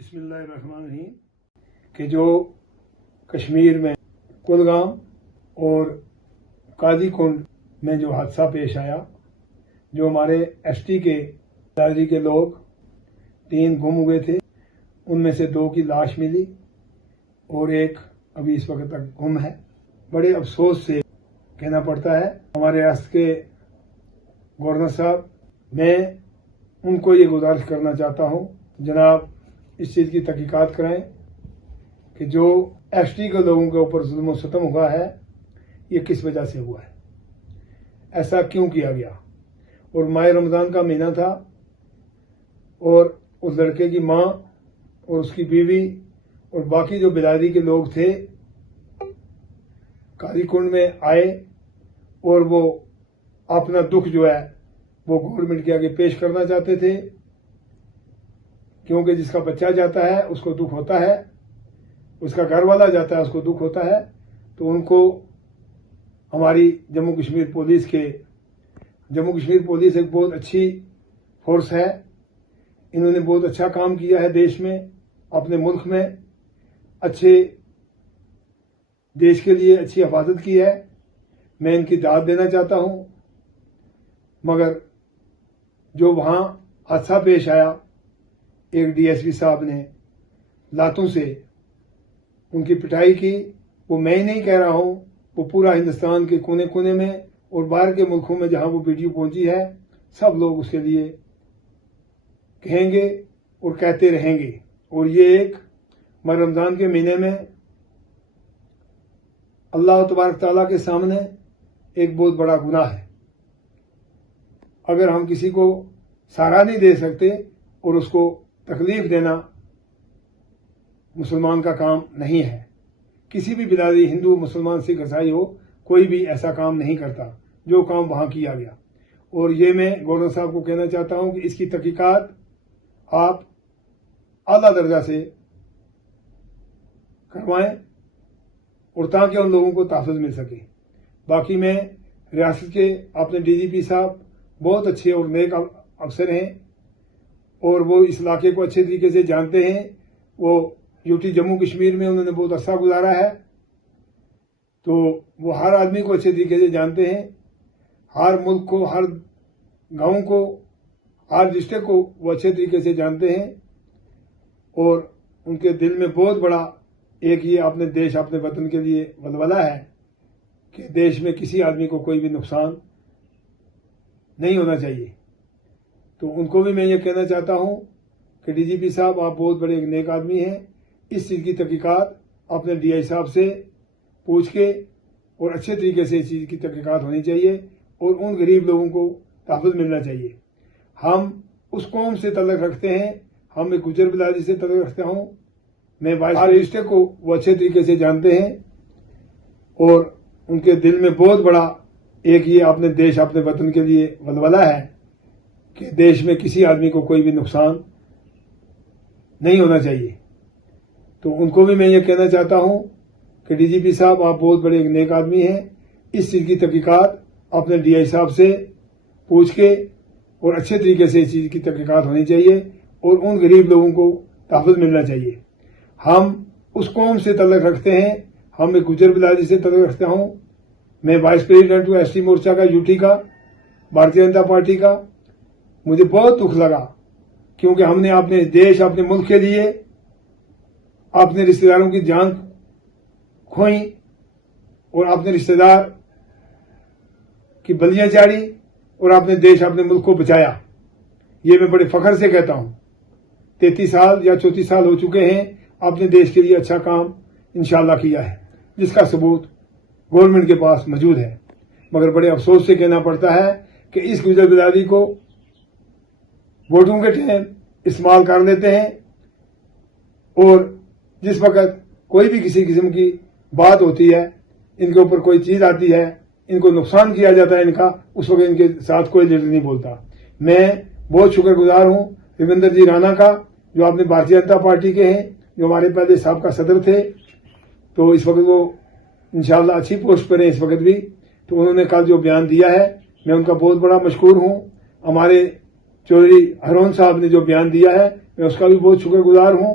بسم اللہ الرحمن الرحیم کہ جو کشمیر میں کلگام اور قاضی کنڈ میں جو حادثہ پیش آیا، جو ہمارے ایس ٹی کے برادری کے لوگ 3 گم ہوئے تھے، ان میں سے 2 کی لاش ملی اور ایک ابھی اس وقت تک گم ہے۔ بڑے افسوس سے کہنا پڑتا ہے ہمارے ریاست کے گورنر صاحب، میں ان کو یہ گزارش کرنا چاہتا ہوں جناب اس چیز کی تحقیقات کرائیں کہ جو ایس ٹی کے لوگوں کے اوپر ظلم و ستم ہوا ہے یہ کس وجہ سے ہوا ہے، ایسا کیوں کیا گیا۔ اور ماہ رمضان کا مہینہ تھا اور اس لڑکے کی ماں اور اس کی بیوی اور باقی جو برادری کے لوگ تھے قاضی کنڈ میں آئے اور وہ اپنا دکھ جو ہے وہ گورنمنٹ کے آگے پیش کرنا چاہتے تھے، کیونکہ جس کا بچہ جاتا ہے اس کو دکھ ہوتا ہے، اس کا گھر والا جاتا ہے اس کو دکھ ہوتا ہے۔ تو ان کو ہماری جموں کشمیر پولیس ایک بہت اچھی فورس ہے، انہوں نے بہت اچھا کام کیا ہے دیش میں، اپنے ملک میں اچھے دیش کے لیے اچھی حفاظت کی ہے، میں ان کی داد دینا چاہتا ہوں۔ مگر جو وہاں حادثہ پیش آیا، ایک ڈی ایس پی صاحب نے لاتوں سے ان کی پٹائی کی، وہ میں ہی نہیں کہہ رہا ہوں، وہ پورا ہندوستان کے کونے کونے میں اور باہر کے ملکوں میں جہاں وہ ویڈیو پہنچی ہے سب لوگ اس کے لیے کہیں گے اور کہتے رہیں گے۔ اور یہ ایک ماہ رمضان کے مہینے میں اللہ تبارک تعالیٰ کے سامنے ایک بہت بڑا گناہ ہے۔ اگر ہم کسی کو سہارا نہیں دے سکتے اور اس کو تکلیف دینا مسلمان کا کام نہیں ہے، کسی بھی برادری ہندو مسلمان سکھ عیسائی ہو، کوئی بھی ایسا کام نہیں کرتا جو کام وہاں کیا گیا۔ اور یہ میں گورنر صاحب کو کہنا چاہتا ہوں کہ اس کی تحقیقات آپ اعلیٰ درجہ سے کروائیں اور تاکہ ان لوگوں کو تحفظ مل سکے۔ باقی میں ریاست کے اپنے ڈی جی پی صاحب بہت اچھے اور نیک افسر ہیں اور وہ اس علاقے کو اچھے طریقے سے جانتے ہیں، وہ یوٹی جموں کشمیر میں انہوں نے بہت عرصہ گزارا ہے، تو وہ ہر آدمی کو اچھے طریقے سے جانتے ہیں، ہر ملک کو، ہر گاؤں کو، ہر ڈسٹرکٹ کو وہ اچھے طریقے سے جانتے ہیں۔ اور ان کے دل میں بہت بڑا ایک یہ اپنے دیش اپنے وطن کے لیے ولولہ ہے کہ دیش میں کسی آدمی کو کوئی بھی نقصان نہیں ہونا چاہیے۔ تو ان کو بھی میں یہ کہنا چاہتا ہوں کہ ڈی جی پی صاحب آپ بہت بڑے ایک نیک آدمی ہیں، اس چیز کی تحقیقات اپنے ڈی آئی صاحب سے پوچھ کے اور اچھے طریقے سے اس چیز کی تحقیقات ہونی چاہیے اور ان غریب لوگوں کو تحفظ ملنا چاہیے۔ ہم اس قوم سے تعلق رکھتے ہیں، ہم ایک گجر برادری سے تعلق رکھتا ہوں، میں وائس رشتے کو وہ اچھے طریقے سے جانتے ہیں اور ان کے دل میں بہت بڑا ایک یہ اپنے دیش اپنے وطن کے لیے ولولہ ہے کہ دیش میں کسی آدمی کو کوئی بھی نقصان نہیں ہونا چاہیے۔ تو ان کو بھی میں یہ کہنا چاہتا ہوں کہ ڈی جی پی صاحب آپ بہت بڑے ایک نیک آدمی ہیں، اس چیز کی تحقیقات اپنے ڈی آئی صاحب سے پوچھ کے اور اچھے طریقے سے اس چیز کی تحقیقات ہونی چاہیے اور ان غریب لوگوں کو تحفظ ملنا چاہیے۔ ہم اس قوم سے تعلق رکھتے ہیں، ہم ایک گجر برادری سے تعلق رکھتا ہوں، میں وائس پریزیڈنٹ ہوں ایس ٹی مورچہ کا، یوٹی کا، بھارتیہ جنتا پارٹی کا۔ مجھے بہت دکھ لگا کیونکہ ہم نے اپنے دیش اپنے ملک کے لیے اپنے رشتہ داروں کی جان کھوئی اور اپنے رشتہ دار کی بلیاں چاڑی اور اپنے دیش اپنے ملک کو بچایا۔ یہ میں بڑے فخر سے کہتا ہوں، 33 سال یا 34 سال ہو چکے ہیں، اپنے دیش کے لیے اچھا کام انشاءاللہ کیا ہے، جس کا ثبوت گورنمنٹ کے پاس موجود ہے۔ مگر بڑے افسوس سے کہنا پڑتا ہے کہ اس گجر برادری کو ووٹوں کے ٹائم استعمال کر لیتے ہیں اور جس وقت کوئی بھی کسی قسم کی بات ہوتی ہے، ان کے اوپر کوئی چیز آتی ہے، ان کو نقصان کیا جاتا ہے ان کا، اس وقت ان کے ساتھ کوئی لیڈر نہیں بولتا۔ میں بہت شکر گزار ہوں رویندر جی رانا کا، جو اپنے بھارتیہ جنتا پارٹی کے ہیں، جو ہمارے پہلے سابقہ صدر تھے، تو اس وقت وہ انشاءاللہ اچھی پوسٹ پر ہیں اس وقت بھی۔ تو انہوں نے کل جو بیان دیا ہے میں ان کا بہت بڑا مشکور ہوں۔ ہمارے چودھری ہرون صاحب نے جو بیان دیا ہے میں اس کا بھی بہت شکر گزار ہوں